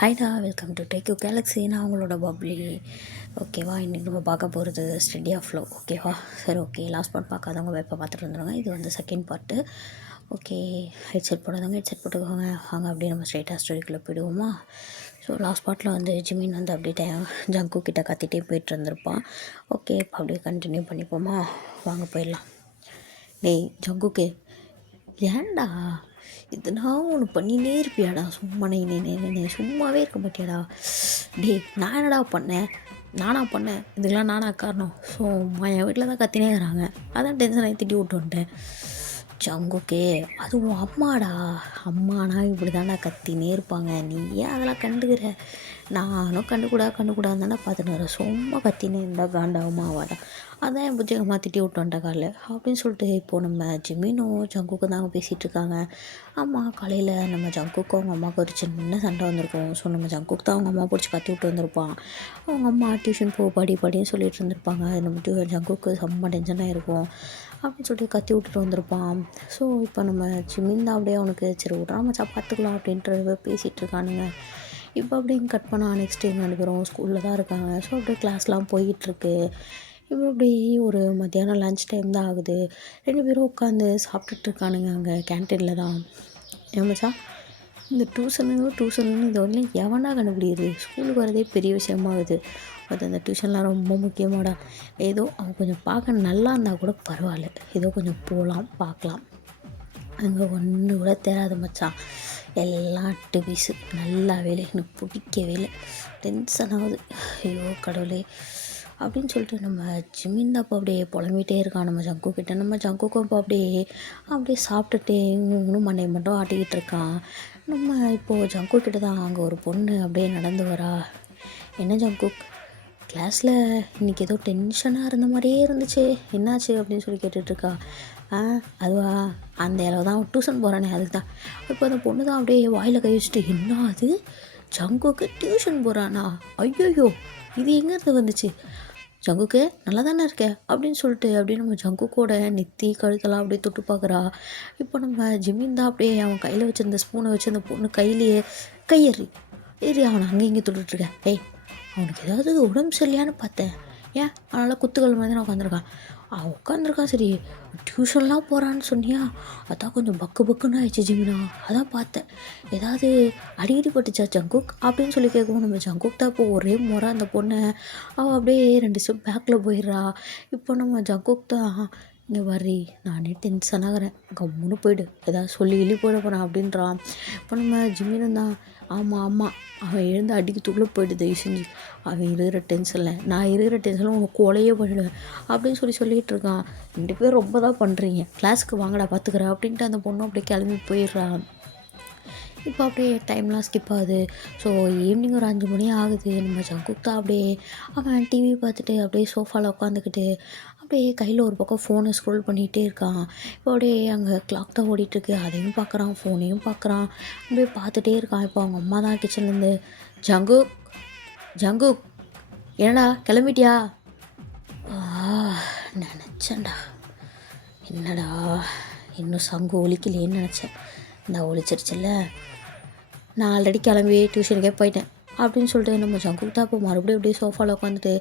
ஹாய்டா, welcome to take you galaxy. நான் உங்களோட bubbly. ஓகேவா, இன்றைக்கி நம்ம பார்க்க போகிறது ஸ்டடி ஆஃப் ஃப்ளோ. ஓகேவா, சரி ஓகே. லாஸ்ட் பார்ட் பார்க்காதவங்க இப்போ பார்த்துட்டு வந்துடுங்க. இது வந்து செகண்ட் பார்ட்டு. ஓகே, ஹெட்செட் போடாதவங்க ஹெட்செட் போட்டுக்கோங்க. வாங்க அப்படியே நம்ம ஸ்ட்ரைட்டாக ஸ்டோரிக்குள்ளே போயிடுவோமா. ஸோ லாஸ்ட் பார்ட்டில் வந்து ஜிமின் வந்து அப்படியே ஜங்கு கிட்ட கத்திட்டே போயிட்டு இருந்திருப்பான். ஓகே, இப்போ அப்படியே கண்டினியூ பண்ணிப்போமா. வாங்க போயிடலாம். டேய் ஜங்குக்கு, ஏன்டா இதுனா ஒன்று பண்ணினே இருப்பியாடா? சும்மா நீ சும்மாவே இருக்க மாட்டியாடா? டேய், நான் என்னடா பண்ணேன்? நானா பண்ணேன்? இதுக்கெல்லாம் நானா காரணம்? ஸோ என் வீட்டில் தான் கத்தினே இருக்கிறாங்க, அதான் டென்ஷன் ஆகி திட்டி விட்டு வந்துட்டேன். ஜங்குக்கே, அது உன் அம்மாடா. அம்மானா இப்படி தானே கத்தினே இருப்பாங்க. நீ ஏன் அதெல்லாம் கண்டுக்கிற? நானும் கண்டுக்கூடாது தானே பார்த்துன்னு வரேன். சும்மா கத்தினே இருந்தால் காண்டாகுமா ஆவாதா? அதான் என் புஜகமாக திட்டி விட்டு வந்துட்ட காலைல அப்படின்னு சொல்லிட்டு இப்போது நம்ம ஜிமினும் ஜங்குக்கும் தாங்க பேசிகிட்டு இருக்காங்க. ஆமாம், காலையில் நம்ம ஜங்குக்கும் அவங்க அம்மாவுக்கு ஒரு சின்ன சண்டை வந்திருக்கும். ஸோ நம்ம ஜங்குக்கு தான் அவங்க அம்மா பிடிச்சி கத்தி விட்டு வந்திருப்பான். அவங்க அம்மா டியூஷன் படின்னு சொல்லிட்டு இருந்திருப்பாங்க. நம்ம ஜங்குக்கு செம்ம டென்ஷனாக இருக்கும் அப்படின்னு சொல்லிட்டு கத்தி விட்டுட்டு வந்திருப்பான். ஸோ இப்போ நம்ம ஜிமின் தான் அப்படியே அவனுக்கு சரி விட்றா மச்சான் பார்த்துக்கலாம் அப்படின்ற பேசிகிட்டு இருக்கானுங்க. இப்போ அப்படியே கட் பண்ணால் நெக்ஸ்ட் டைம் நினைக்கிறோம் ஸ்கூலில் தான் இருக்காங்க. ஸோ அப்படியே கிளாஸ்லாம் போயிட்டுருக்கு. இப்போ அப்படி ஒரு மத்தியானம் லன்ச் டைம் தான் ஆகுது. 2 பேரும் உட்காந்து சாப்பிட்டுட்ருக்கானுங்க அங்கே கேன்டீனில் தான். ஏமாச்சா இந்த டியூஷனுன்னு இது ஒன்றும் எவனா கண்டுபிடிக்குது? ஸ்கூலுக்கு வரதே பெரிய விஷயமாகுது. பட் அந்த டியூஷன்லாம் ரொம்ப முக்கியமாடா. ஏதோ அவன் கொஞ்சம் பார்க்க நல்லா இருந்தால் கூட பரவாயில்ல, ஏதோ கொஞ்சம் போகலாம் பார்க்கலாம். அங்கே ஒன்று கூட தேராது மச்சான், எல்லாம் டிவிஸு. நல்லா வேலை, எனக்கு பிடிக்கவே இல்லை, டென்ஷன் ஆகுது. ஐயோ கடவுளே அப்படின்னு சொல்லிட்டு நம்ம ஜிமின் தான் இப்போ அப்படியே புலம்பிகிட்டே இருக்கான் நம்ம ஜங்கு கிட்ட. நம்ம ஜங்குக்கும் இப்போ அப்படியே சாப்பிட்டுட்டு இன்னும் மண்டையை மட்டும் ஆட்டிக்கிட்டு இருக்கான். நம்ம இப்போது ஜங்கு கிட்ட தான் அங்கே ஒரு பொண்ணு அப்படியே நடந்து வரா. என்ன ஜங்கு, கிளாஸில் இன்றைக்கி ஏதோ டென்ஷனாக இருந்த மாதிரியே இருந்துச்சு, என்னாச்சு அப்படின்னு சொல்லி கேட்டுட்ருக்கா. அதுவா, அந்த அளவு தான் டியூஷன் போகிறானே அதுக்கு தான். இப்போ அந்த பொண்ணு தான் அப்படியே வாயில் கை வச்சுட்டு, என்ன அது ஜங்குக்கு டியூஷன் போகிறானா? ஐயோயோ, இது எங்கேருந்து வந்துச்சு? ஜங்குக்கு நல்லா தானே இருக்க அப்படின்னு சொல்லிட்டு அப்படியே நம்ம ஜங்குக்கோட நெத்தி கழுத்தெல்லாம் அப்படியே தொட்டு பார்க்குறா. இப்போ நம்ம ஜிமின் தான் அப்படியே அவன் கையில் வச்சுருந்த ஸ்பூனை வச்சு அந்த பொண்ணு கையிலேயே கையேறி அவனை அங்கே இங்கே தொட்டுட்ருக்கேன். ஏய், அவனுக்கு ஏதாவது உடம்பு சரியான்னு பார்த்தேன், ஏன் அதனால் குத்துக்கள் மாதிரி தான் உட்காந்துருக்கான். அவன் உட்காந்துருக்கான் சரி, டியூஷன்லாம் போகிறான்னு சொன்னியா, அதான் கொஞ்சம் பக்குன்னு ஆயிடுச்சு ஜிமினா, அதான் பார்த்தேன். ஏதாவது அடிக்கடி பட்டுச்சா ஜங்குக் அப்படின்னு சொல்லி கேட்கவும் நம்ம ஜங்குக் தான் இப்போ ஒரே முறை அந்த பொண்ணை அவள் அப்படியே 2 ஸ்டெப் பேக்கில் போயிடுறா. இப்போ நம்ம ஜங்குக் தான், இங்கே வர்றி நானே டென்ஷன் ஆகிறேன், கம்முன்னு போய்டு, ஏதாவது சொல்லி போயிட போகிறேன் அப்படின்றான். இப்போ நம்ம ஜிமினும் தான், ஆமாம் அவன் எழுந்து அடிக்கிறதுக்குள்ளே போய்ட்டு தயவு செஞ்சு, அவன் இருக்கிற டென்ஷனில் நான் இருக்கிற டென்ஷனில் உனக்கு கொலையே பண்ணிடுவேன் அப்படின்னு சொல்லிக்கிட்டு இருக்கான். 2 பேரும் ரொம்ப தான் பண்ணுறீங்க, கிளாஸுக்கு வாங்கடா பார்த்துக்கிறேன் அப்படின்ட்டு அந்த பொண்ணும் அப்படியே கிளம்பி போயிடுறான். இப்போ அப்படியே டைம்லாம் ஸ்கிப் ஆகுது. ஸோ ஈவினிங் ஒரு 5 மணி ஆகுது. நம்ம ஜங்குக் தான் அப்படியே அவன் டிவி பார்த்துட்டு அப்படியே சோஃபாவில் உட்காந்துக்கிட்டு அப்படியே கையில் ஒரு பக்கம் ஃபோனை ஸ்க்ரோல் பண்ணிகிட்டே இருக்கான். இப்போ அப்படியே அங்கே கிளாக் தான் ஓடிட்டுருக்கு, அதையும் பார்க்குறான், ஃபோனையும் பார்க்குறான், அப்படியே பார்த்துட்டே இருக்கான். இப்போ அவங்க அம்மா தான் கிச்சன்லேருந்து, ஜங்குக் என்னடா கிளம்பிட்டியா? நினச்சேன்டா, என்னடா இன்னும் சங்கு ஒலிக்கலேன்னு நினச்சேன். இந்த ஒழிச்சிருச்சுல்ல, நான் ஆல்ரெடி கிளம்பி டியூஷனுக்கே போயிட்டேன் அப்படின்னு சொல்லிட்டு நம்ம ஜங்குக் தான் இப்போ மறுபடியும் அப்படியே சோஃபாவில் உட்காந்துட்டு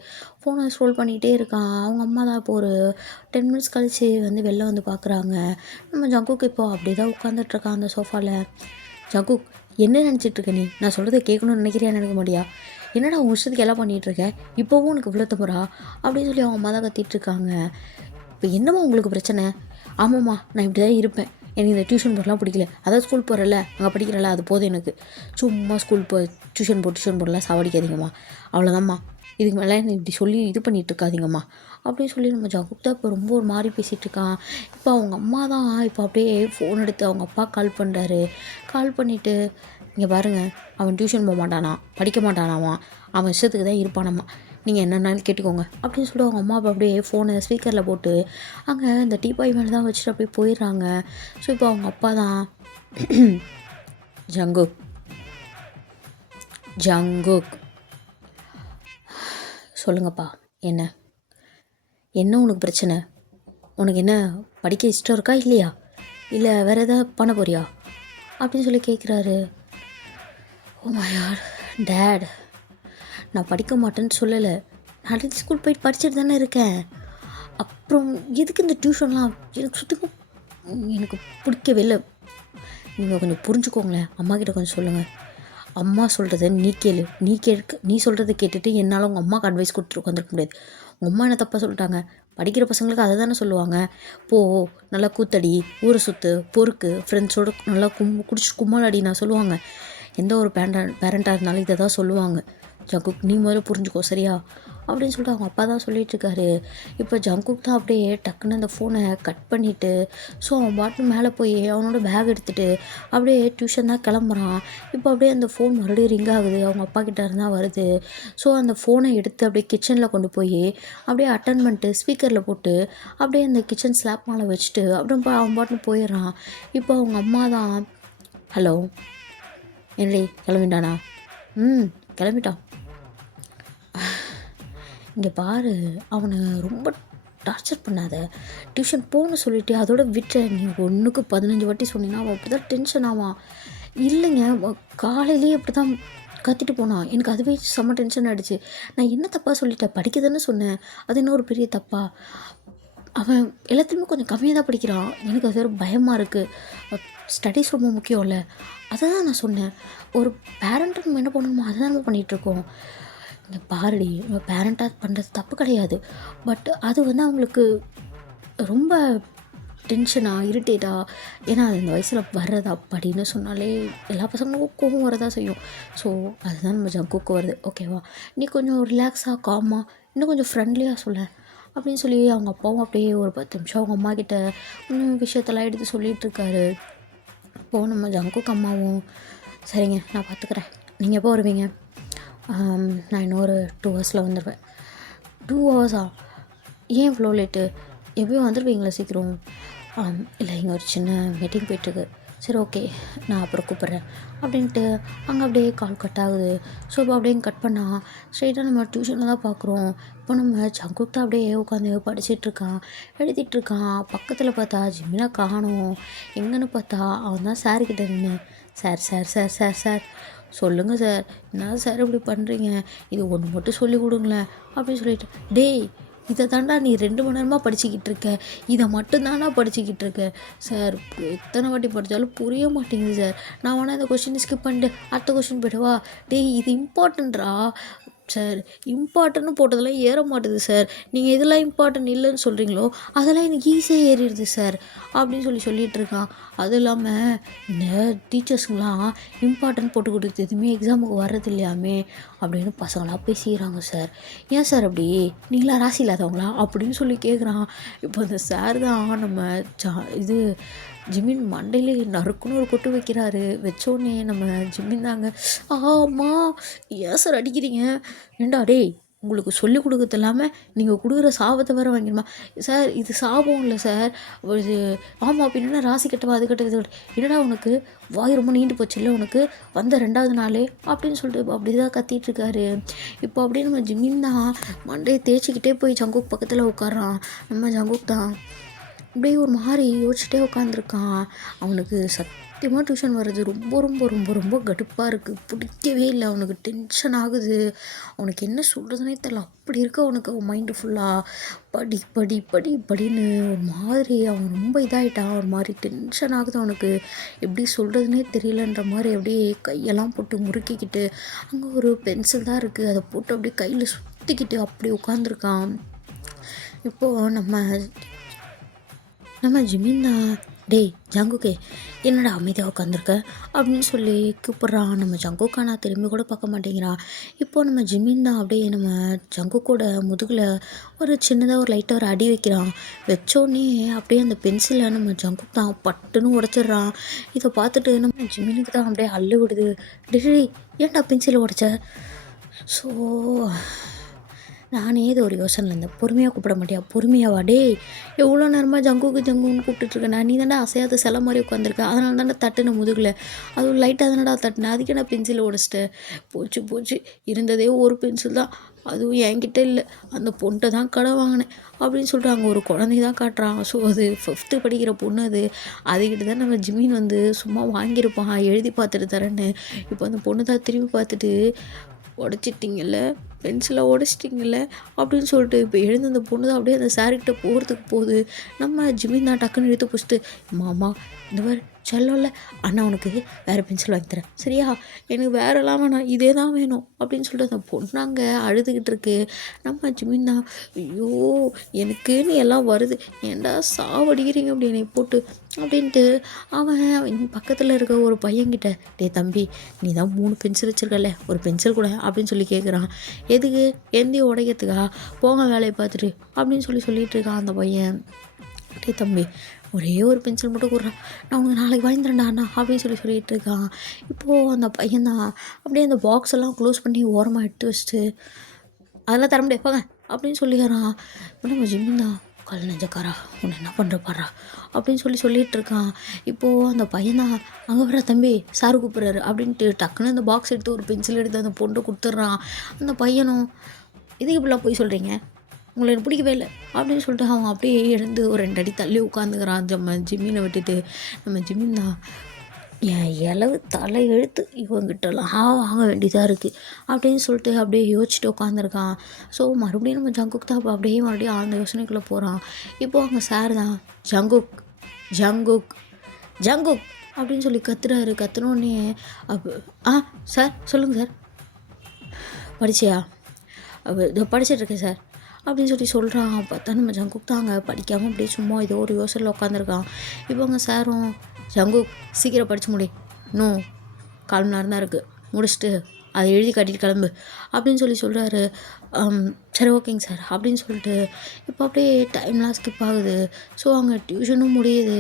ஃபோனை ஸ்க்ரோல் பண்ணிகிட்டே இருக்கான். அவங்க அம்மா தான் இப்போ ஒரு 10 மினிட்ஸ் கழித்து வந்து வெளில வந்து பார்க்குறாங்க. நம்ம ஜங்குக் இப்போ அப்படியே தான் உட்காந்துட்ருக்கான் அந்த சோஃபாவில். ஜங்குக், என்ன நினச்சிட்ருக்க நீ? நான் சொல்கிறத கேட்கணும்னு நினைக்கிறியா நினைக்க மாட்டியா? என்னடா உன் இஷ்டத்துக்கு எல்லாம் பண்ணிகிட்ருக்க? இப்போவும் உனக்கு இவ்வளோ தப்புறா அப்படின்னு சொல்லி அவங்க அம்மா தான் கத்திகிட்ருக்காங்க. இப்போ என்னம்மா உங்களுக்கு பிரச்சனை? ஆமாம்மா, நான் இப்படி தான் இருப்பேன், எனக்கு இந்த டியூஷன் போடலாம் பிடிக்கல, அதான் ஸ்கூல் போகிறல அங்கே படிக்கிறல அது போதும் எனக்கு, சும்மா டியூஷன் போடலாம் சாவடிக்காதீங்கம்மா, அவ்வளோதாம்மா, இதுக்கு மேலே நீ இப்படி சொல்லி இது பண்ணிகிட்டு இருக்காதீங்கம்மா அப்படின்னு சொல்லி நம்ம ஜங்குக் தான் இப்போ ரொம்ப ஒரு மாதிரி பேசிகிட்டு இருக்கான். இப்போ அவங்க அம்மா தான் இப்போ அப்படியே ஃபோன் எடுத்து அவங்க அப்பா கால் பண்ணுறாரு. கால் பண்ணிவிட்டு, இங்கே பாருங்கள், அவன் டியூஷன் போக மாட்டானா, படிக்க மாட்டானாமா, அவன் இஷ்டத்துக்கு தான் இருப்பானாம்மா, நீங்கள் என்னென்னாலும் கேட்டுக்கோங்க அப்படின்னு சொல்லிட்டு அவங்க அம்மா அப்பா அப்படியே ஃபோனை ஸ்பீக்கரில் போட்டு அங்கே இந்த டீபாய் மேலே தான் வச்சுட்டு அப்படியே போயிடுறாங்க. ஸோ இப்போ அவங்க அப்பா தான், ஜங்குக் சொல்லுங்கப்பா, என்ன உனக்கு பிரச்சனை? உனக்கு என்ன படிக்க இஷ்டம் இருக்கா இல்லையா, இல்லை வேறு எதாவது பண்ண போறியா அப்படின்னு சொல்லி கேட்குறாரு. ஓ மை காட், டேட், நான் படிக்க மாட்டேன்னு சொல்லலை. நான் ஸ்கூல் போயிட்டு படிச்சுட்டு தானே இருக்கேன். அப்புறம் எதுக்கு இந்த டியூஷன்லாம்? எனக்கு சுத்தமாக எனக்கு பிடிக்கவே இல்லை. நீங்கள் கொஞ்சம் புரிஞ்சுக்கோங்களேன். அம்மாக்கிட்ட கொஞ்சம் சொல்லுங்கள். அம்மா சொல்கிறத நீ சொல்கிறத கேட்டுட்டு என்னால் உங்கள் அம்மாவுக்கு அட்வைஸ் கொடுத்துட்டு உட்காந்துருக்க முடியாது. உங்கள் அம்மா என்ன தப்பாக சொல்லிட்டாங்க? படிக்கிற பசங்களுக்கு அதை தானே சொல்லுவாங்க. போ, நல்லா கூத்தடி, ஊரை சுற்று, பொறுக்கு, ஃப்ரெண்ட்ஸோடு நல்லா குடிச்சிட்டு கும்மாளடி நான் சொல்லுவாங்க. எந்த ஒரு பேரண்ட்டாக இருந்தாலும் இதை தான் சொல்லுவாங்க. ஜங்குக், நீ முதல்ல புரிஞ்சுக்கோ சரியா அப்படின்னு சொல்லிட்டு அவங்க அப்பா தான் சொல்லிகிட்ருக்காரு. இப்போ ஜங்குக் தான் அப்படியே டக்குன்னு அந்த ஃபோனை கட் பண்ணிவிட்டு ஸோ அவன் பாட்டு மேலே போய் அவனோட பேக் எடுத்துகிட்டு அப்படியே டியூஷன் தான் கிளம்புறான். இப்போ அப்படியே அந்த ஃபோன் மறுபடியும் ரிங் ஆகுது. அவங்க அப்பா கிட்ட இருந்தால் வருது. ஸோ அந்த ஃபோனை எடுத்து அப்படியே கிச்சனில் கொண்டு போய் அப்படியே அட்டன் பண்ணிட்டு ஸ்பீக்கரில் போட்டு அப்படியே அந்த கிச்சன் ஸ்லாப் மேலே வச்சுட்டு அப்படியே அவன் பாட்டுன்னு போயிடுறான். இப்போ அவங்க அம்மா தான், ஹலோ என்னடி கிளம்பிட்டானா? கிளம்பிட்டான். இங்கே பாரு, அவனை ரொம்ப டார்ச்சர் பண்ணாத. டியூஷன் போகணும்னு சொல்லிட்டு அதோட விட்டுற. நீ 1க்கு 15 வாட்டி சொன்னீங்கன்னா அவன் அப்படி தான் டென்ஷன் ஆவான். இல்லைங்க, காலையிலேயே அப்படி தான் கத்திட்டு போனான். எனக்கு அதுவே செம்ம டென்ஷன் ஆகிடுச்சு. நான் என்ன தப்பாக சொல்லிட்டேன்? படிக்க தானே சொன்னேன். அது என்ன ஒரு பெரிய தப்பா? அவன் எல்லாத்தையுமே கொஞ்சம் கம்மியாக தான் படிக்கிறான். எனக்கு அது வேறு பயமாக இருக்குது. ஸ்டடீஸ் ரொம்ப முக்கியம் இல்லை. அதை தான் நான் சொன்னேன். ஒரு பேரண்ட்டு நம்ம என்ன பண்ணணுமோ அதை தான் நம்ம பண்ணிகிட்ருக்கோம். இந்த பாரடி, நம்ம பேரண்ட்டாக பண்ணுறது தப்பு கிடையாது. பட் அது வந்து அவங்களுக்கு ரொம்ப டென்ஷனாக இரிட்டேட்டாக, ஏன்னா அது இந்த வயசில் வர்றதா அப்படின்னு சொன்னாலே எல்லா பசங்களுக்கும் கோவம் வரதான் செய்யும். ஸோ அதுதான் நம்ம ஜங்குக்கு வருது. ஓகேவா, நீ கொஞ்சம் ரிலாக்ஸாக காமாக இன்னும் கொஞ்சம் ஃப்ரெண்ட்லியாக சொல்ல அப்படின்னு சொல்லி அவங்க அப்பாவும் அப்படியே ஒரு 10 நிமிஷம் அவங்க அம்மா கிட்ட இன்னும் விஷயத்தெல்லாம் எடுத்து சொல்லிகிட்ருக்காரு. இப்போது நம்ம ஜங்குக்கு அம்மாவும், சரிங்க நான் பார்த்துக்குறேன், நீங்கள் எப்போ வருவீங்க? நான் இன்னொரு 2 ஹவர்ஸில் வந்துடுவேன். 2 ஹவர்ஸா? ஏன் இவ்வளோ லேட்டு? எப்படியும் வந்துடுவீங்களா சீக்கிரம்? இல்லை, இங்கே ஒரு சின்ன மீட்டிங் போயிட்டுருக்கு. சரி ஓகே, நான் அப்புறம் கூப்பிட்றேன் அப்படின்ட்டு அங்கே அப்படியே கால் கட் ஆகுது. ஸோ இப்போ அப்படியே கட் பண்ணால் ஸ்ட்ரெயிட்டாக நம்ம டியூஷனில் தான் பார்க்குறோம். இப்போ நம்ம ஜங்குக் தான் அப்படியே உட்காந்து படிச்சிட்ருக்கான், எழுதிட்டுருக்கான். பக்கத்தில் பார்த்தா ஜிமினா காணோம். எங்கன்னு பார்த்தா அவன் தான் சார்கிட்ட நின்று, sir sir sir sir sir சொல்லுங்கள் சார், என்ன சார் இப்படி பண்ணுறீங்க? இது ஒன்று மட்டும் சொல்லி கொடுங்களேன் அப்படின்னு சொல்லிட்டு, டேய் இதை தாண்டா நீ 2 மணி நேரமாக படிச்சுக்கிட்டு இருக்க, இதை மட்டும்தானா படிச்சுக்கிட்டு இருக்க சார்? எத்தனை வாட்டி படித்தாலும் புரிய மாட்டேங்குது சார். நான் வேணா இந்த கொஷின் ஸ்கிப் பண்ணிட்டு அடுத்த கொஷின் போய்டுவா? டேய் இது இம்பார்ட்டண்ட்ரா சார். இம்பார்ட்டன்ட்னு போட்டதெல்லாம் ஏற மாட்டுது சார். நீங்கள் எதெல்லாம் இம்பார்ட்டன்ட் இல்லைன்னு சொல்கிறீங்களோ அதெல்லாம் எனக்கு ஈஸியாக ஏறிடுது சார் அப்படின்னு சொல்லிகிட்டு இருக்கான். அதுவும் இல்லாமல் இந்த டீச்சர்ஸுங்களாம் இம்பார்ட்டன்ட் போட்டு கொடுத்து எதுவுமே எக்ஸாமுக்கு வர்றது இல்லையாமே அப்படின்னு பசங்களாம் பேசிக்கிறாங்க சார். ஏன் சார் அப்படி? நீங்களா ராசி இல்லாதவங்களா அப்படின்னு சொல்லி கேட்குறான். இப்போ இந்த சார் தான் நம்ம இது ஜிமின் மண்டையிலே நறுக்குன்னு ஒரு கொட்டு வைக்கிறாரு. வச்சோடனே நம்ம ஜிமின் தாங்க, ஆமா ஏன் சார் அடிக்கிறீங்க? ஏண்டா டேய், உங்களுக்கு சொல்லிக் கொடுக்கறது இல்லாமல் நீங்கள் கொடுக்குற சாபத்தை வேறு வாங்கிடுமா? சார் இது சாபம் இல்லை சார், இது ஆமாம் பின்னா ராசி கட்டவா அது கட்டு இது கட்டு. என்னடா உனக்கு வாய் ரொம்ப நீண்டு போச்சு இல்லை உனக்கு வந்த 2வது நாளே அப்படின்னு சொல்லிட்டு அப்படி தான் கத்திகிட்ருக்காரு. இப்போ அப்படியே நம்ம ஜிமின் தான் மண்டையை தேய்ச்சிக்கிட்டே போய் ஜங்குக் பக்கத்தில் உட்காரான். நம்ம ஜங்குக் தான் அப்படியே ஒரு மாதிரி யோசிச்சுட்டே உட்காந்துருக்கான். அவனுக்கு சத்தியமாக டியூஷன் வர்றது ரொம்ப ரொம்ப ரொம்ப ரொம்ப கடுப்பாக இருக்குது. பிடிக்கவே இல்லை. அவனுக்கு டென்ஷன் ஆகுது. அவனுக்கு என்ன சொல்கிறதுனே தெரியல. அப்படி இருக்க அவனுக்கு அவன் மைண்டு ஃபுல்லாக படி படி படி படின்னு ஒரு மாதிரி அவன் ரொம்ப இதாகிட்டான். ஒரு மாதிரி டென்ஷன் ஆகுது அவனுக்கு. எப்படி சொல்கிறதுனே தெரியலன்ற மாதிரி அப்படியே கையெல்லாம் போட்டு முறுக்கிக்கிட்டு அங்கே ஒரு பென்சில் தான் இருக்குது, அதை போட்டு அப்படியே கையில் சுற்றிக்கிட்டு அப்படி உட்காந்துருக்கான். இப்போது நம்ம ஜிமின் தான், டேய் ஜங்குக்கே என்னடா அமைதியாக உட்காந்துருக்க அப்படின்னு சொல்லி கூப்பிட்றான். நம்ம ஜங்குக்கானா திரும்பி கூட பார்க்க மாட்டேங்கிறான். இப்போது நம்ம ஜிமின் தான் அப்படியே நம்ம ஜங்குக்கோட முதுகில் ஒரு சின்னதாக ஒரு லைட்டாக ஒரு அடி வைக்கிறான். வச்சோடனே அப்படியே அந்த பென்சிலை நம்ம ஜங்குக் தான் பட்டுன்னு உடச்சிட்றான். இதை பார்த்துட்டு நம்ம ஜிமினுக்கு தான் அப்படியே அள்ளு விடுது. டேய் ஏன்டா பென்சிலை உடச்ச? ஸோ நானே இது ஒரு யோசனையில் இருந்தேன். பொறுமையாக கூப்பிட மாட்டியா? பொறுமையாவா? டேய் எவ்வளோ நேரமாக ஜங்குக்கு ஜங்குன்னு கூப்பிட்டுட்ருக்கேன். நீ தானே அசையாத சிலை மாதிரி உட்காந்துருக்க. அதனால தானே தட்டுன முதுகில். அதுவும் லைட்டாக தானடா தட்டினேன். அதுக்கு நான் பென்சிலை உடச்சிட்டேன். போச்சு போச்சு, இருந்ததே ஒரு பென்சில் தான், அதுவும் என்கிட்ட இல்லை, அந்த பொண்கிட்ட தான் கடை வாங்கினேன் அப்படின்னு சொல்லிட்டு அங்கே ஒரு குழந்தை தான் காட்டுறான். ஸோ அது 5th படிக்கிற பொண்ணு. அதுக்கிட்ட தான் நம்ம ஜிமின் வந்து சும்மா வாங்கியிருப்பான், எழுதி பார்த்துட்டு தரேன்னு. இப்போ அந்த பொண்ணு தான் திரும்பி பார்த்துட்டு, உடச்சிட்டிங்கல்ல, பென்சிலை உடச்சிட்டிங்கல்ல அப்படின்னு சொல்லிட்டு இப்போ எழுந்து அந்த பொண்ணு தான் அப்படியே அந்த சார்கிட்ட போகிறதுக்கு போகுது. நம்ம ஜிமின் தான் டக்குன்னு எடுத்து பிடிச்சிட்டு, மாமா இந்த மாதிரி செல்லல அண்ணா, உனக்கு வேறு பென்சில் வாங்கி தரேன் சரியா, எனக்கு வேறெல்லாம் வேணாம், இதே தான் வேணும் அப்படின்னு சொல்லிட்டு அந்த பொண்ணு அங்கே அழுதுகிட்டு இருக்கு. நம்ம ஜிமின் தான், ஐயோ எனக்குன்னு எல்லாம் வருது, ஏன்டா சாவடிக்கிறீங்க அப்படி என்னை போட்டு அப்படின்ட்டு அவன் பக்கத்தில் இருக்க ஒரு பையன்கிட்ட, டே தம்பி நீ தான் 3 பென்சில் வச்சுருக்கல, ஒரு பென்சில் கூட அப்படின்னு சொல்லி கேட்குறான். எதுக்கு? எந்தி உடைக்கிறதுக்கா? போங்க வேலையை பார்த்துட்டு அப்படின்னு சொல்லிட்டு இருக்கான் அந்த பையன். டே தம்பி ஒரே ஒரு பென்சில் மட்டும் கொடுறான், நான் உனக்கு நாளைக்கு வாங்கி தரேன்டா அண்ணா அப்படின்னு சொல்லிட்டு இருக்கான். இப்போது அந்த பையன் தான் அப்படியே அந்த பாக்ஸ் எல்லாம் க்ளோஸ் பண்ணி ஓரமாக எடுத்து வச்சுட்டு, அதெல்லாம் தர முடியாது போங்க அப்படின்னு சொல்லிடுறான். இப்போ நம்ம ஜிம்மின் தான், கல் நெஞ்சக்காரா உன்னை என்ன பண்ணுற பாரா அப்படின்னு சொல்லிட்டு இருக்கான். இப்போது அந்த பையன் தான், அங்கே வர தம்பி சார் கூப்பிட்றாரு அப்படின்ட்டு டக்குன்னு அந்த பாக்ஸ் எடுத்து ஒரு பென்சில் எடுத்து அந்த பொண்ணு கொடுத்துட்றான். அந்த பையனும், இதுக்கு இப்படிலாம் போய் சொல்கிறீங்க, உங்களை எனக்கு பிடிக்கவே இல்லை அப்படின்னு சொல்லிட்டு அவன் அப்படியே எழுந்து ஒரு 2 அடி தள்ளி உட்காந்துக்கிறான் நம்ம ஜிம்மினை விட்டுட்டு. நம்ம ஜிம்மின் தான், என் இளவு தலை எழுத்து இவங்கிட்டலாம் வாங்க வேண்டியதாக இருக்குது அப்படின்னு சொல்லிட்டு அப்படியே யோசிச்சுட்டு உட்காந்துருக்கான். ஸோ மறுபடியும் நம்ம ஜங்குக் தான் அப்போ அப்படியே மறுபடியும் அந்த யோசனைக்குள்ளே போகிறான். இப்போது அங்கே சார் தான், ஜங்குக் ஜங்குக் ஜங்குக் அப்படின்னு சொல்லி கத்துறாரு. கத்துனோடனே அப்போ சார் சொல்லுங்கள் சார், படிச்சியா? இதோ படிச்சிட்ருக்கேன் சார் அப்படின்னு சொல்கிறான். பார்த்தா நம்ம ஜங்குக் தான் அங்கே படிக்காமல் அப்படியே சும்மா ஏதோ ஒரு யோசனையில் உட்காந்துருக்கான். இப்போ அங்கே சாரும், ஜங்குக் சீக்கிரம் படித்து முடி, இன்னும் 1/4 மணி நேரம் தான் இருக்குது, முடிச்சுட்டு அதை எழுதி காட்டிட்டு கிளம்பு அப்படின்னு சொல்கிறாரு. சரி ஓகேங்க சார் அப்படின்னு சொல்லிட்டு இப்போ அப்படியே டைம்லாம் ஸ்கிப் ஆகுது. ஸோ அங்கே டியூஷனும் முடியுது.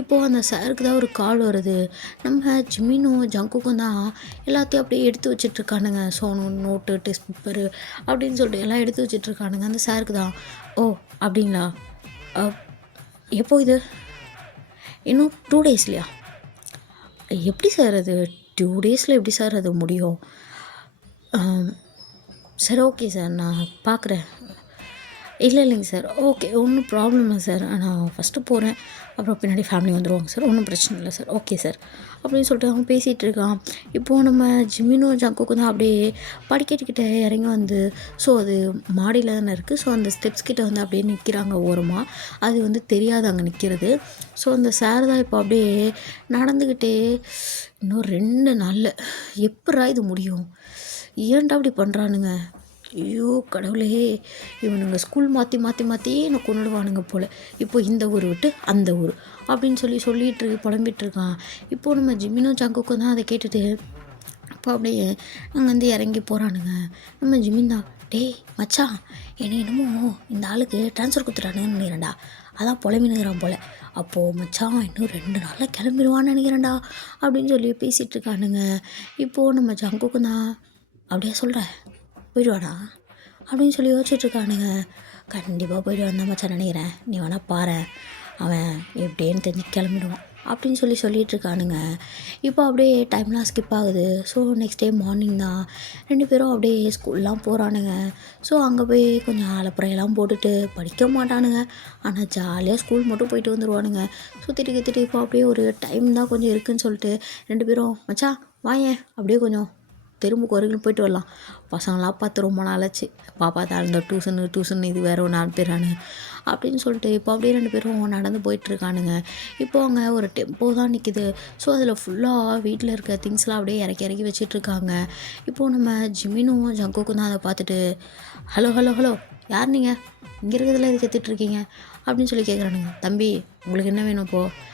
இப்போது அந்த சாருக்கு தான் ஒரு கால் வருது. நம்ம ஜிம்மினும் ஜங்குக்கும் தான் எல்லாத்தையும் அப்படியே எடுத்து வச்சிட்ருக்கானுங்க. ஸோ நோட்டு டெஸ்ட் பேப்பரு அப்படின்னு சொல்லிட்டு எல்லாம் எடுத்து வச்சிட்ருக்கானுங்க. அந்த சாருக்கு தான், ஓ அப்படிங்களா, எப்போ இது, இன்னும் 2 டேஸ்லையா? எப்படி சார் அது 2 டேஸில் எப்படி சார் அது முடியும்? சரி ஓகே சார் நான் பார்க்குறேன். இல்லைங்க சார், ஓகே ஒன்றும் ப்ராப்ளம் இல்லை சார், நான் ஃபஸ்ட்டு போகிறேன், அப்புறம் பின்னாடி ஃபேமிலி வந்துடுவாங்க சார், ஒன்றும் பிரச்சனை இல்லை சார், ஓகே சார் அப்படின்னு சொல்லிட்டு அவன் பேசிகிட்டு இருக்கான். இப்போது நம்ம ஜிம்மினும் ஜங்குக்கும் தான் அப்படியே படிக்கட்டுக்கிட்ட இறங்கி வந்து, ஸோ அது மாடியில் தானே இருக்குது, ஸோ அந்த ஸ்டெப்ஸ் கிட்ட வந்து அப்படியே நிற்கிறாங்க ஓரமாக. அது வந்து தெரியாது அங்கே நிற்கிறது. ஸோ அந்த சார் தான் இப்போ அப்படியே நடந்துக்கிட்டே, இன்னும் 2 நாளில் எப்பட்றா இது முடியும், ஏன்டா அப்படி பண்ணுறானுங்க, ஐயோ கடவுளே, இவனுங்க ஸ்கூல் மாற்றியே என்னை கொண்டுடுவானுங்க போல், இப்போ இந்த ஊர் விட்டு அந்த ஊர் அப்படின்னு சொல்லிட்டு புலம்பிகிட்ருக்கான். இப்போது நம்ம ஜிம்மினும் ஜங்குக்கும் தான் அதை கேட்டுட்டு இப்போ அப்படியே அங்கே வந்து இறங்கி போகிறானுங்க. நம்ம ஜிம்மின் தான், டேய் மச்சான், என்னை என்னமோ இந்த ஆளுக்கு ட்ரான்ஸ்ஃபர் கொடுத்துட்டானுங்கன்னு நினைக்கிறேன்டா, அதான் புலம்பினுங்கிறான் போல், அப்போது மச்சான் இன்னும் 2 நாளில் கிளம்பிடுவான்னு நினைக்கிறேன்டா அப்படின்னு பேசிகிட்டு இருக்கானுங்க. இப்போது நம்ம ஜங்குக்கும் தான், அப்படியே சொல்கிறேன் போயிடுவானா அப்படின்னு யோசிச்சுட்ருக்கானுங்க. கண்டிப்பாக போயிடுவான் தான் மச்சான் நினைக்கிறேன், நீ வேணால் பாரு, அவன் எப்படின்னு தெரிஞ்சு கிளம்பிடுவான் அப்படின்னு சொல்லிட்டு இருக்கானுங்க. இப்போ அப்படியே டைம்லாம் ஸ்கிப் ஆகுது. ஸோ நெக்ஸ்ட் டே மார்னிங் தான் 2 பேரும் அப்படியே ஸ்கூல்லாம் போகிறானுங்க. ஸோ அங்கே போய் கொஞ்சம் அலப்புறையெல்லாம் போட்டுட்டு படிக்க மாட்டானுங்க, ஆனால் ஜாலியாக ஸ்கூல் மட்டும் போயிட்டு வந்துடுவானுங்க. சுற்றிட்டு இப்போ அப்படியே ஒரு டைம் தான் கொஞ்சம் இருக்குதுன்னு சொல்லிட்டு 2 பேரும், மச்சான் வாயேன் அப்படியே கொஞ்சம் தெரும்புக்கு வரைக்கும் போயிட்டு வரலாம், பசங்களாம் பார்த்து ரொம்ப நாளாச்சு, பாப்பா தாழ்ந்த டியூஷன் இது வேறு ஒரு 4 பேரானு அப்படின்னு சொல்லிட்டு இப்போ அப்படியே 2 பேரும் நடந்து போயிட்டுருக்கானுங்க. இப்போ அங்கே ஒரு டெம்போ தான் நிற்கிது. ஸோ அதில் ஃபுல்லாக வீட்டில் இருக்க திங்ஸ்லாம் அப்படியே இறக்கி வச்சிட்ருக்காங்க. இப்போது நம்ம ஜிம்மினும் ஜங்குக்கும் தான் அதை பார்த்துட்டு, ஹலோ யார் நீங்கள், இங்கே இருக்கிறதுல இது கற்றுட்ருக்கீங்க அப்படின்னு கேட்குறானுங்க. தம்பி உங்களுக்கு என்ன வேணும் இப்போது?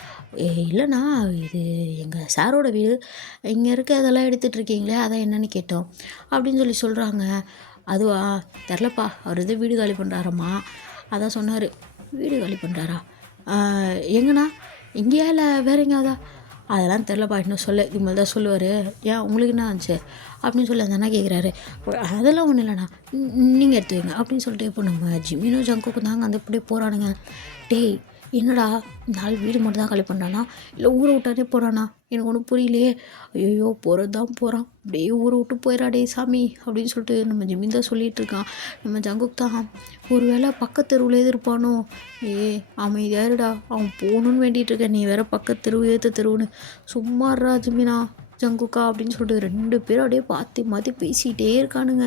இல்லைண்ணா இது எங்கள் சாரோட வீடு, இங்கே இருக்க இதெல்லாம் எடுத்துகிட்ருக்கீங்களே அதான் என்னென்னு கேட்டோம் அப்படின்னு சொல்கிறாங்க. அதுவா தெரிலப்பா, அவர் இது வீடு காலி பண்ணுறாராம்மா, அதான் சொன்னார். வீடு காலி பண்ணுறாரா? எங்கண்ணா, இங்கேயா இல்லை வேறு எங்கேயாவதா? அதெல்லாம் தெரிலப்பா இன்னும் சொல்ல இது மாதிரி தான் சொல்லுவார். ஏன் உங்களுக்கு என்ன ஆச்சு அப்படின்னு சொல்லி அந்த அண்ணா கேட்குறாரு. அதெல்லாம் ஒன்றும் இல்லைண்ணா, நீங்கள் எடுத்து வைங்க அப்படின்னு சொல்லிட்டு இப்போ நம்ம ஜிமினும் ஜங்குக்கும் தாங்க அந்த இப்படியே போகிறானுங்க. டேய் என்னடா இந்த ஆள் வீடு மட்டும் தான் காலி பண்ணானா இல்லை ஊரை விட்டானே போகிறானா எனக்கு ஒன்றும் புரியலையே. ஐயோ போகிறது தான் போகிறான், அப்படியே ஊரை விட்டு போயிடாடே சாமி அப்படின்னு சொல்லிட்டு நம்ம ஜிமின் தான் சொல்லிகிட்டு இருக்கான். நம்ம ஜங்குக் தான் ஒரு வேளை பக்கத்து தெருவில் இருப்பானோ. அமைதியாருடா, அவன் போகணுன்னு வேண்டிகிட்டு இருக்கேன், நீ வேற பக்கத்து தெருவு ஏற்ற தெருவுன்னு. சும்மாறா ஜிமினா ஜங்குக்கா அப்படின்னு சொல்லிட்டு 2 பேரும் அப்படியே மாற்றி பேசிகிட்டே இருக்கானுங்க.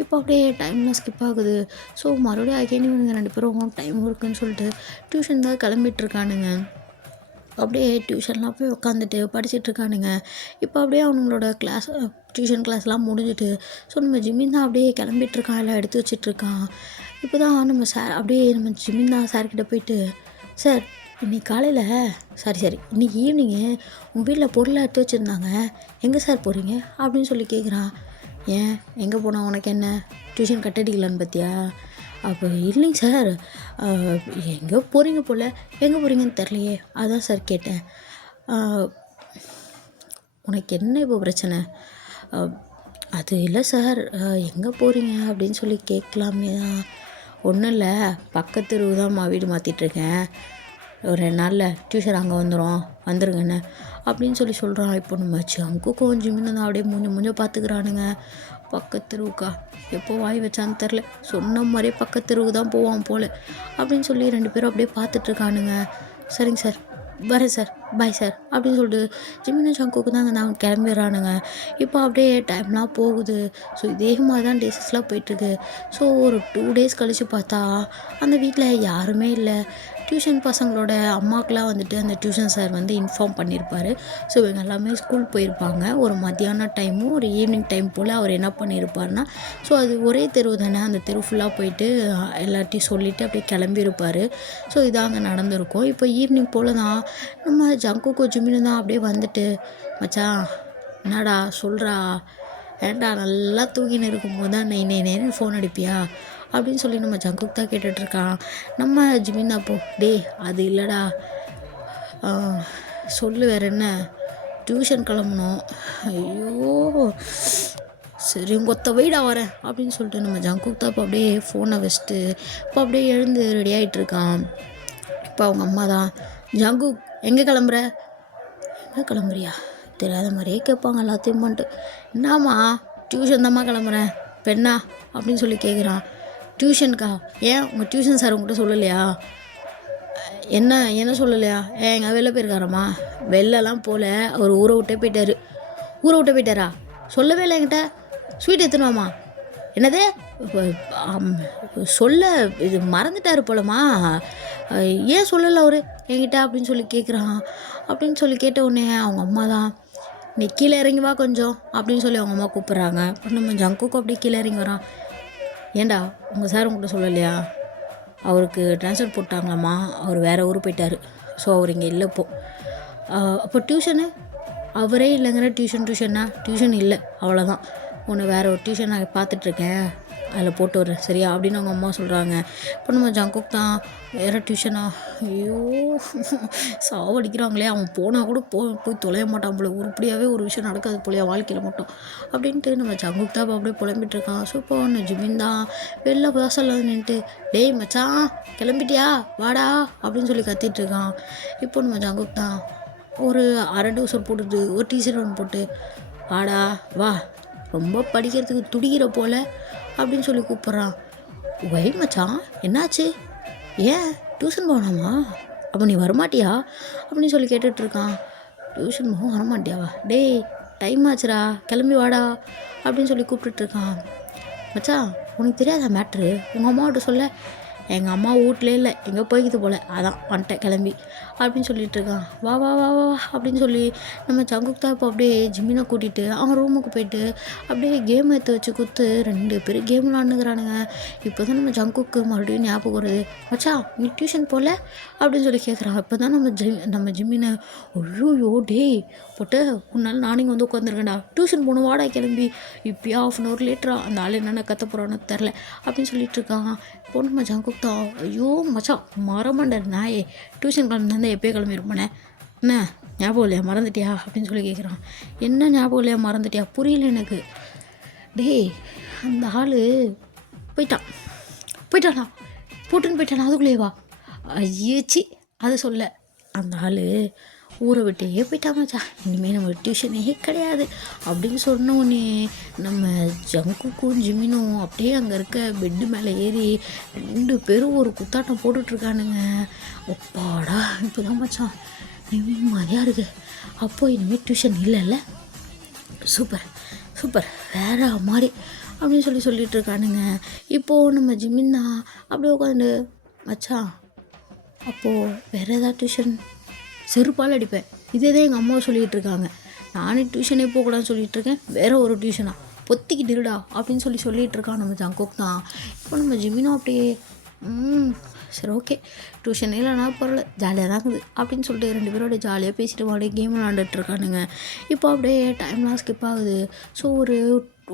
இப்போ அப்படியே டைம்லாம் ஸ்கிப் ஆகுது. ஸோ மறுபடியும் அகைன் இவனுங்க 2 பேரும் டைம் இருக்குன்னு சொல்லிட்டு டியூஷன் தான் கிளம்பிட்டுருக்கானுங்க. அப்படியே டியூஷன்லாம் போய் உட்காந்துட்டு படிச்சிட்ருக்கானுங்க. இப்போ அப்படியே அவனுங்களோட டியூஷன் கிளாஸ்லாம் முடிஞ்சிட்டு ஸோ நம்ம ஜிமின் தான் அப்படியே கிளம்பிட்டுருக்கான், எல்லாம் எடுத்து வச்சிட்ருக்கான். இப்போ தான் நம்ம அப்படியே நம்ம ஜிமின் தான் சார்கிட்ட போயிட்டு, சார் இன்றைக்கி காலையில் சரி இன்றைக்கி ஈவினிங்கு உங்கள் வீட்டில் பொருளை எடுத்து வச்சுருந்தாங்க, எங்கே சார் போகிறீங்க அப்படின்னு சொல்லி கேட்குறான். ஏன் எங்கே போனால் உனக்கு என்ன, டியூஷன் கட்டடிக்கலான்னு பார்த்தியா? அப்போ இல்லைங்க சார், எங்கே போகிறீங்க போல், எங்கே போகிறீங்கன்னு தெரிலையே அதான் சார் கேட்டேன். உனக்கு என்ன இப்போ பிரச்சனை? அது இல்லை சார், எங்கே போகிறீங்க அப்படின்னு சொல்லி கேட்கலாமே தான். ஒன்றும் இல்லை, பக்கத்து தெருவு தான்மா வீடு மாற்றிட்டுருக்கேன், ஒரு 2 நாளில் டியூஷன் அங்கே வந்துருங்கண்ணே அப்படின்னு சொல்லி சொல்கிறான். இப்போ நம்ம ஜங்குக்கும் ஜிமின்னு தான் அப்படியே மூஞ்ச பார்த்துக்கிறானுங்க. பக்கத்து தெருவுக்கா, எப்போ வாய் வச்சான்னு தெரில, சொன்ன மாதிரியே பக்கத்து தெருவுக்கு தான் போவான் போல் அப்படின்னு சொல்லி 2 பேரும் அப்படியே பார்த்துட்ருக்கானுங்க. சரிங்க சார், வரேன் சார், பாய் சார் அப்படின்னு சொல்லிட்டு ஜிமினும் ஜங்குக்கு தாங்க நான் கிளம்பிடுறானுங்க. இப்போ அப்படியே டைம்லாம் போகுது. ஸோ இதே மாதிரி தான் டேஸஸ்லாம் போயிட்டுருக்கு. ஸோ ஒரு 2 டேஸ் கழித்து பார்த்தா அந்த வீட்டில் யாருமே இல்லை. டியூஷன் பசங்களோட அம்மாக்கெலாம் வந்துட்டு அந்த டியூஷன் சார் வந்து இன்ஃபார்ம் பண்ணியிருப்பார். ஸோ இவங்க எல்லாமே ஸ்கூல் போயிருப்பாங்க. ஒரு மத்தியான டைமும் ஒரு ஈவினிங் டைம் போல் அவர் என்ன பண்ணியிருப்பார்னா, ஸோ அது ஒரே தெருவு தானே, அந்த தெரு ஃபுல்லாக போயிட்டு எல்லாத்தையும் சொல்லிவிட்டு அப்படியே கிளம்பியிருப்பார். ஸோ இதாங்க நடந்திருக்கும். இப்போ ஈவினிங் போல் தான் நம்ம ஜங்குக்கும் ஜிமினு தான் அப்படியே வந்துட்டு, மச்சான் என்னடா சொல்கிறா, ஏன்டா நல்லா தூங்கின்னு இருக்கும்போது தான் நேன்னு ஃபோன் அடிப்பியா அப்படின்னு சொல்லி நம்ம ஜங்குக் தான் கேட்டுட்ருக்கான். நம்ம ஜிமின் அப்போ அது இல்லைடா, சொல்லு வேறு என்ன, டியூஷன் கிளம்பணும். ஐயோ சரி உங்கொத்த வெயிடா வரேன் அப்படின்னு சொல்லிட்டு நம்ம ஜங்குக் தான் இப்போ அப்படியே ஃபோனை வச்சுட்டு இப்போ அப்படியே எழுந்து ரெடி ஆகிட்டுருக்கான். இப்போ அவங்க அம்மா தான், ஜங்குக் எங்கே கிளம்புற, எங்கே கிளம்புறியா தெரியாத மாதிரியே கேட்பாங்க எல்லாத்தையும் பண்ணிட்டு. என்னம்மா டியூஷன் தாம்மா கிளம்புறேன், பெண்ணா அப்படின்னு சொல்லி கேட்குறான். டியூஷனுக்கா, ஏன் உங்கள் டியூஷன் சார் உங்கள்கிட்ட சொல்லலையா? என்ன சொல்லலையா? எங்கள் வெளில போயிருக்காரம்மா. வெளிலலாம் போகல, அவர் ஊரை விட்டே போயிட்டாரா? சொல்லவே இல்லை என்கிட்ட. ஸ்வீட் எடுத்துனுவாம்மா. என்னது சொல்ல இது மறந்துட்டார் போலம்மா, ஏன் சொல்லலை அவர் என்கிட்ட அப்படின்னு சொல்லி கேட்குறான். அப்படின்னு சொல்லி கேட்ட உடனே அவங்க அம்மா தான், நீ கீழே இறங்கி வா கொஞ்சம் அப்படின்னு சொல்லி அவங்க அம்மா கூப்பிட்றாங்க. நம்ம ஜங்குக்கும் அப்படியே கீழே இறங்கி வரான். ஏண்டா உங்கள் சார் உங்கள்கிட்ட சொல்லலையா? அவருக்கு ட்ரான்ஸ்ஃபர் போட்டாங்களாம்மா, அவர் வேறு ஊர் போயிட்டார். ஸோ அவர் இங்கே இல்லை அப்போ டியூஷனு அவரே இல்லைங்கிற டியூஷன் இல்லை, அவ்வளோதான். ஒன்று வேறு ஒரு டியூஷன் நான் பார்த்துட்ருக்கேன், அதில் போட்டு வரேன் சரியா அப்படின்னு அவங்க அம்மா சொல்கிறாங்க. இப்போ நம்ம ஜங்குக் தான், வேறு டியூஷனா, ஐயோ சாவடிக்கிறாங்களே, அவன் போனால் கூட போய் தொலைய மாட்டான் போல, உருப்படியாகவே ஒரு விஷயம் நடக்காது போலையா வாழ்க்கையில் மட்டும் அப்படின்ட்டு நம்ம ஜங்குக் தான் அப்படியே புலம்பிகிட்ருக்கான். ஸோ இப்போ ஒன்று ஜிமின் தான் வெளில வாசலில் நின்றுட்டு, டேய் மச்சான் கிளம்பிட்டியா வாடா அப்படின்னு சொல்லி கத்திகிட்ருக்கான். இப்போ நம்ம ஜங்குக் தான் ஒரு அரை டவுசர் போட்டுட்டு ஒரு டீஷர்ட் ஒன்று போட்டு, வாடா வா ரொம்ப படிக்கிறதுக்கு துடிக்கிற போல் அப்படின்னு சொல்லி கூப்பிட்றான். வை மச்சான் என்னாச்சு, ஏன் டியூஷன் போகலாமா, அப்போ நீ வரமாட்டியா அப்படின்னு சொல்லி கேட்டுட்ருக்கான். டியூஷன் போக வரமாட்டியாவா, டேய் டைம் ஆச்சுடா கிளம்பி வாடா அப்படின்னு சொல்லி கூப்பிட்டுட்ருக்கான். மச்சான் உனக்கு தெரியாத மேட்ரு, உங்கள் அம்மாவோட சொல்ல, எங்கள் அம்மா வீட்டிலே இல்லை, எங்கே போய்க்குது போல், அதான் வந்துட்டேன் கிளம்பி அப்படின்னு சொல்லிகிட்ருக்கான். வா வா வா வா அப்படின்னு சொல்லி நம்ம ஜங்குக் தான் இப்போ அப்படியே ஜிம்மினை கூட்டிகிட்டு அவன் ரூமுக்கு போயிட்டு அப்படியே கேம் எடுத்து வச்சு கொடுத்து 2 பேர் கேம் விளாண்டுக்கிறானுங்க. இப்போ தான் நம்ம ஜங்குக்கு மறுபடியும் ஞாபகம் வருது, மச்சா நீ டியூஷன் போகல அப்படின்னு சொல்லி கேட்குறான். இப்போ தான் நம்ம ஜிம்மினை, ஐயோ டேய் போட்டு உன்னால் நானே வந்து உட்காந்துருக்கேன்டா, டியூஷன் போகணும் வாடா கிளம்பி, இப்போயா 1/2 hour லேட்டரா, அந்த ஆள் என்னென்ன கற்ற போகிறான்னு தெரில அப்படின்னு சொல்லிட்டு இருக்கான். இப்போ நம்ம ஜங்குக் தான், ஐயோ மச்சான் மரமண்டர் நாயே, டியூஷன் கிளம்பி எப்போயே கிளம்பியிருப்பேனே என்ன ஞாபகம் இல்லையா, மறந்துட்டியா அப்படின்னு சொல்லி கேட்குறான். என்ன ஞாபகம் இல்லையா, மறந்துட்டியா, புரியல எனக்கு. டேய் அந்த ஆள் போயிட்டானா போட்டுன்னு போயிட்டானா, அதுக்குள்ளேவா? ஐயேச்சி அதை சொல்ல. அந்த ஆள் ஊரை விட்டே போயிட்டான் மச்சான், இனிமேல் நம்ம டியூஷனே கிடையாது அப்படின்னு சொன்ன உடனே நம்ம ஜங்குக்கும் ஜிமினும் அப்படியே அங்கே இருக்க பெட்டு மேலே ஏறி 2 பேரும் ஒரு குத்தாட்டம் போட்டுட்ருக்கானுங்க. ஒப்பாடா இப்போ தான் மச்சான் நிம்மதியாக இருக்குது. அப்போ இனிமேல் டியூஷன் இல்லைல்ல, சூப்பர் சூப்பர் வேற மாதிரி அப்படின்னு சொல்லிட்டு இருக்கானுங்க. இப்போது நம்ம ஜிமின் தான் அப்படியே உட்காந்து, மச்சான் அப்போது வேறு ஏதாவது டியூஷன் செருப்பால் அடிப்பேன், இதே தான் எங்கள் அம்மாவை சொல்லிகிட்டு இருக்காங்க. நானே டியூஷனே போகக்கூடாதுன்னு சொல்லிகிட்டு இருக்கேன், வேறு ஒரு டியூஷனா பொத்திக்கிட்டு இருடா அப்படின்னு சொல்லிகிட்டு இருக்கான் நம்ம ஜங்குக் தான். இப்போ நம்ம ஜிமினும் அப்படியே சரி ஓகே டியூஷனே இல்லைனா பரவாயில்ல ஜாலியாக தான் இருக்குது அப்படின்னு சொல்லிட்டு 2 பேரோட ஜாலியாக பேசிட்டு அப்படியே கேம் விளாண்டுட்ருக்கானுங்க. இப்போ அப்படியே டைம்லாம் ஸ்கிப் ஆகுது. ஸோ ஒரு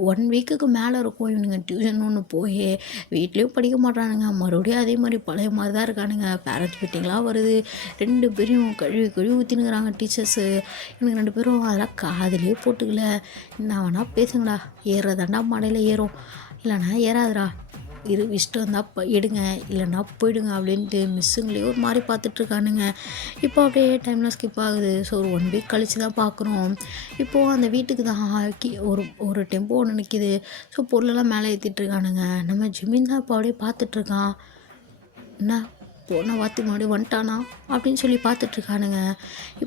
1 வீக்குக்கு மேலே இருக்கும் இவனுங்க டியூஷன் ஒன்று போய் வீட்லேயும் படிக்க மாட்டானுங்க. மறுபடியும் அதே மாதிரி பழைய மாதிரி தான் இருக்கானுங்க. பேரண்ட்ஸ் மீட்டிங்லாம் வருது, 2 பேரையும் கழுவி ஊற்றினுங்கிறாங்க டீச்சர்ஸு. இவனுங்க 2 பேரும் அதெல்லாம் காதுலேயே போட்டுக்கல. என்ன வேணால் பேசுங்கடா, ஏறுறதாண்டா மடையில் ஏறும், இல்லைனா ஏறாதுடா, இஷ்டம் இருந்தால் எடுங்க இல்லைன்னா போயிடுங்க அப்படின்ட்டு மிஸ்ஸுங்களே ஒரு மாதிரி பார்த்துட்ருக்கானுங்க. இப்போ அப்படியே டைம்லாம் ஸ்கிப் ஆகுது. ஸோ ஒரு 1 வீக் கழித்து தான் பார்க்குறோம். இப்போது அந்த வீட்டுக்கு தான் ஒரு டெம்போ ஒன்று நிற்கிது. ஸோ பொருளெல்லாம் மேலே ஏற்றிட்டுருக்கானுங்க. நம்ம ஜிமின் தான் இப்போ அப்படியே பார்த்துட்ருக்கான். என்ன போன வாத்தி மறுபடியும் வந்துட்டானா அப்படின்னு சொல்லி பார்த்துட்ருக்கானுங்க.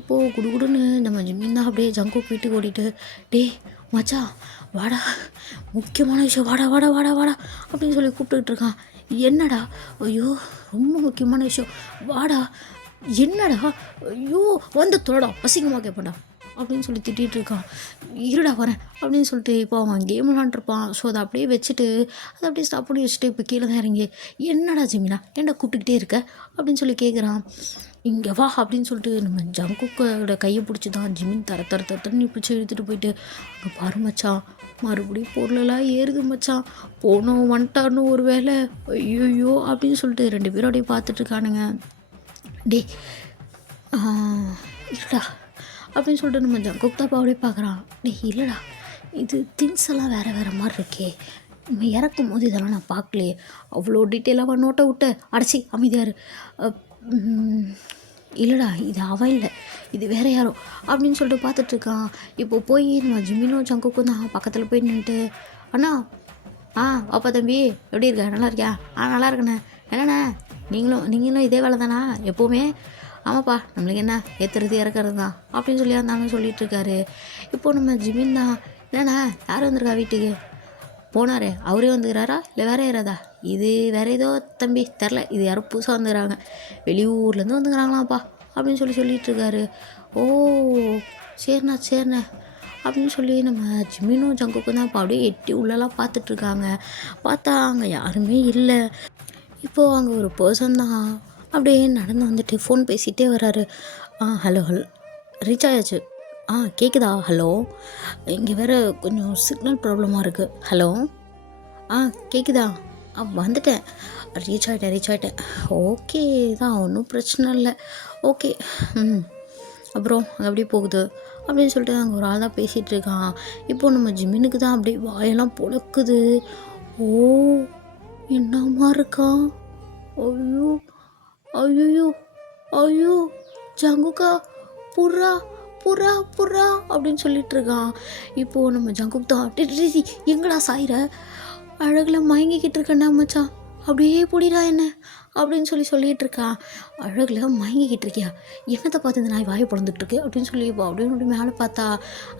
இப்போது குடுகுடுன்னு நம்ம ஜிமின் தான் அப்படியே ஜங்குக் வீட்டுக்கு ஓடிட்டு, டே மச்சான் வாடா, முக்கியமான விஷயம், வாடா வாடா வாடா வாடா அப்படின்னு சொல்லி கூப்பிட்டுக்கிட்டு இருக்கான். என்னடா, ஐயோ ரொம்ப முக்கியமான விஷயம், வாடா, என்னடா, ஐயோ வந்து தொலைடா, அசிங்கமாக கேட்பேன்டா அப்படின்னு சொல்லி திட்டிகிட்டு இருக்கான். இருடா வரேன் அப்படின்னு சொல்லிட்டு இப்போ அவன் கேம் விளாண்டுருப்பான். ஸோ அதை அப்படியே வச்சுட்டு அதை அப்படியே ஸ்டாப் பண்ணி வச்சுட்டு இப்போ கீழே தான் இறங்கி, என்னடா ஜிமினா ஏன்டா கூப்பிட்டுக்கிட்டே இருக்க அப்படின்னு சொல்லி கேட்குறான். இங்கே வா அப்படின்னு சொல்லிட்டு நம்ம ஜங்குக்கோட கையை பிடிச்சி தான் ஜிமின் தரன்னு பிடிச்சி இழுத்துட்டு போயிட்டு, அங்கே பாரு மச்சான் மறுபடியும் பொருளெல்லாம் ஏறுது மச்சான், போனோம் வந்துட்டான்னு ஒரு வேலை, ஐயோயோ அப்படின்னு சொல்லிட்டு 2 பேரும் அப்படியே பார்த்துட்ருக்கானுங்க. டே இல்லைடா அப்படின்னு சொல்லிட்டு நம்ம ஜங்குக் தான் அப்படியே பார்க்குறான். டே இல்லைடா, இது திங்ஸ் எல்லாம் வேறு மாதிரி இருக்கே, நம்ம இறக்கும் போது இதெல்லாம் நான் பார்க்கலையே, அவ்வளோ டீட்டெயிலாக நோட்டை விட்டு அடைச்சி அமைதியார். இல்லைடா இது அவன் இல்லை, இது வேறு யாரோ அப்படின்னு சொல்லிட்டு பார்த்துட்ருக்கான். இப்போ போய் நம்ம ஜிமினும் ஜங்குக்கும் தான் பக்கத்தில் போய் நின்றுட்டு, அண்ணா வாப்பா தம்பி எப்படி இருக்க, நல்லா இருக்கியா? நல்லா இருக்கண்ணே. என்னண்ணே நீங்களும் இதே வேலை தானா எப்போவுமே? ஆமாப்பா, நம்மளுக்கு என்ன ஏற்றுறது இறக்குறது தான் அப்படின்னு சொல்லி இருந்தாலும் சொல்லிகிட்ருக்காரு. இப்போது நம்ம ஜிமின் தான், என்னண்ணா யார் வந்திருக்கா வீட்டுக்கு? போனாரே அவரே வந்துக்கிறாரா இல்லை வேறு யாராதா? இது வேறு ஏதோ தம்பி தெரில, இது யாரும் புதுசாக வந்துக்கிறாங்க, வெளியூர்லேருந்து வந்துக்கிறாங்களாம்ப்பா அப்படின்னு சொல்லிகிட்ருக்காரு. ஓ சரிண்ணே அப்படின்னு சொல்லி நம்ம ஜிமினும் ஜங்குக்கும் தான் இப்போ அப்படியே எட்டி உள்ளெல்லாம் பார்த்துட்ருக்காங்க. பார்த்தா அங்கே யாருமே இல்லை. இப்போது அங்கே ஒரு பர்சன் தான் அப்படியே நடந்து வந்துட்டு ஃபோன் பேசிகிட்டே வர்றாரு. ஹலோ ரீச் ஆயாச்சு. கேட்குதா? ஹலோ, இங்கே வேறு கொஞ்சம் சிக்னல் ப்ராப்ளமாக இருக்குது. ஹலோ கேட்குதா? வந்துட்டேன், ரீச் ஆகிட்டேன். ஓகே தான், ஒன்றும் பிரச்சனை இல்லை. ஓகே அப்புறம் அங்கே அப்படியே போகுது அப்படின்னு சொல்லிட்டு அங்கே ஒரு ஆள் தான் பேசிகிட்டு இருக்கான். இப்போது நம்ம ஜிமினுக்கு தான் அப்படியே வாயெல்லாம் பொழக்குது. ஓ என்னம்மா இருக்கான், ஐயோ ஐயோ ஐயோ ஜங்குக்கா புறா புறா புறா அப்படின்னு சொல்லிட்டு இருக்கான். இப்போது நம்ம ஜங்குக் தான் எங்கடா சாயிர, அழகில் மயங்கிக்கிட்டு இருக்கேன்டா மச்சான், அப்படியே பிடிடா என்ன அப்படின்னு சொல்லிட்டு இருக்கான். அழகில் மயங்கிக்கிட்டு இருக்கியா, என்னத்தை பார்த்து இந்த நாய் வாயை பிறந்துட்டுருக்கு அப்படின்னு சொல்லி அப்படின்னு மேலே பார்த்தா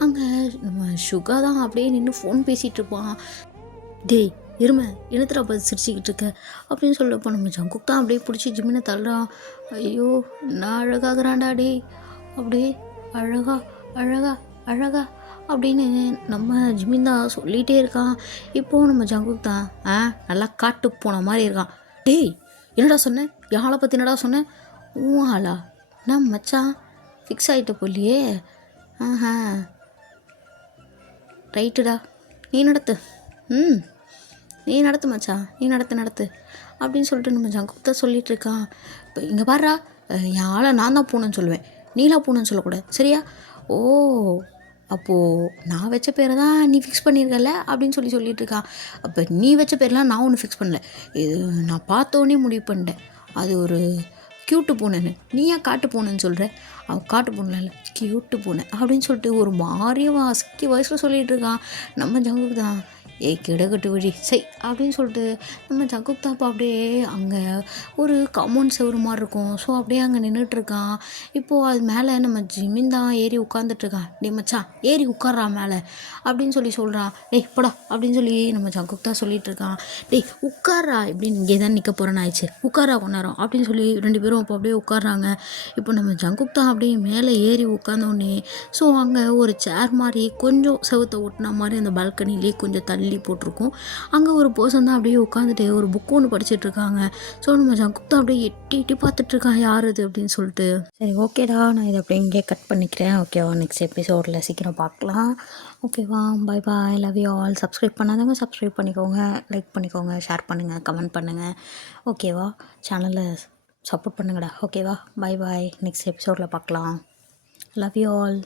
அங்கே நம்ம சுகா தான் அப்படியே நின்று ஃபோன் பேசிகிட்டு இருப்பான். டேய் இருமை என்னத்துல பார்த்து சிரிச்சிக்கிட்டு இருக்க அப்படின்னு சொல்லப்போ நம்ம ஜங்குக் தான் அப்படியே பிடிச்சி ஜிமினை தள்ளுறான். ஐயோ நான் அழகாகிறான்டா டே, அப்படியே அழகா அழகா அழகா அப்படின்னு நம்ம ஜிமின் தான் சொல்லிகிட்டே இருக்கான். இப்போது நம்ம ஜங்குக் தான் நல்லா காட்டுக்கு போன மாதிரி இருக்கான். டேய் என்னடா சொன்னேன், என் ஆளை பற்றி என்னடா சொன்னேன்? ஆளா நான் மச்சான் ஃபிக்ஸ் ஆகிட்ட போலியே. ரைட்டுடா, நீ நடத்து, நீ நடத்து மச்சான், நீ நடத்து அப்படின்னு சொல்லிட்டு நம்ம ஜங்குக் தான் சொல்லிகிட்ருக்கான். இப்போ இங்கே பாடுறா, என் ஆளை நான் தான் போகணுன்னு சொல்லுவேன், நீலா பூனைன்னு சொல்லக்கூடாது சரியா? ஓ, அப்போது நான் வச்ச பேரை தான் நீ ஃபிக்ஸ் பண்ணியிருக்கல அப்படின்னு சொல்லிட்டு இருக்கான். அப்போ நீ வச்ச பேர்லாம் நான் ஒன்றும் ஃபிக்ஸ் பண்ணல, இது நான் பார்த்தோன்னே முடிவு பண்ணிட்டேன். அது ஒரு க்யூட்டு பூனைன்னு. நீ ஏன் காட்டு பூனைன்னு சொல்கிற? அவன் காட்டு பூனை இல்லை, க்யூட்டு பூனை அப்படின்னு சொல்லிட்டு ஒரு மாதிரியும் அசக்கி வயசில் சொல்லிகிட்டு இருக்கான். நம்ம ஜங்குக்கு தான் ஏய் கிடக்கட்டு விழி சை அப்படின்னு சொல்லிட்டு நம்ம ஜங்குக் தாப்பா அப்படியே அங்கே ஒரு காம்பவுண்ட் செவரு மாதிரி இருக்கும். ஸோ அப்படியே அங்கே நின்றுட்டுருக்கான். இப்போது அது மேலே நம்ம ஜிமின் தான் ஏறி உட்காந்துட்ருக்கான். டே மச்சான் ஏறி உட்கார்றா மேலே அப்படின்னு சொல்கிறான். டேய் போடா அப்படின்னு சொல்லி நம்ம ஜங்குக் தான் சொல்லிகிட்டு இருக்கான். டேய் உட்கார்றா, இப்படின்னு இங்கே தான் நிற்க போகிறேன்னு ஆயிடுச்சு, உட்காரா கொண்டாரோம் அப்படின்னு சொல்லி 2 பேரும் இப்போ அப்படியே உட்காடுறாங்க. இப்போ நம்ம ஜங்குக் தான் அப்படியே மேலே ஏறி உட்காந்தோடனே ஸோ அங்கே ஒரு சேர் மாதிரி கொஞ்சம் செவுத்தை ஒட்டின மாதிரி அந்த பால்கனிலே கொஞ்சம் தள்ளி போட்டிருக்கும். அங்கே ஒரு பர்சன் தான் அப்படியே உட்காந்துட்டு ஒரு புக் ஒன்று படிச்சுட்டு இருக்காங்க. ஸோ நம்ம ஜங்குக் தான் அப்படியே எட்டி எட்டி பார்த்துட்ருக்கான் யார் இது அப்படின்னு சொல்லிட்டு. சரி ஓகேடா, நான் இதை அப்படியே இங்கே கட் பண்ணிக்கிறேன். ஓகேவா, நெக்ஸ்ட் எபிசோடில் சீக்கிரம் பார்க்கலாம். ஓகேவா, bye bye, love you all. Subscribe பண்ணாதவங்க சப்ஸ்கிரைப் பண்ணிக்கோங்க, லைக் பண்ணிக்கோங்க, ஷேர் பண்ணுங்கள், கமெண்ட் பண்ணுங்கள். ஓகேவா, சேனலை சப்போர்ட் பண்ணுங்கடா. ஓகேவா, பை பாய், நெக்ஸ்ட் எபிசோடில் பார்க்கலாம். Love you all.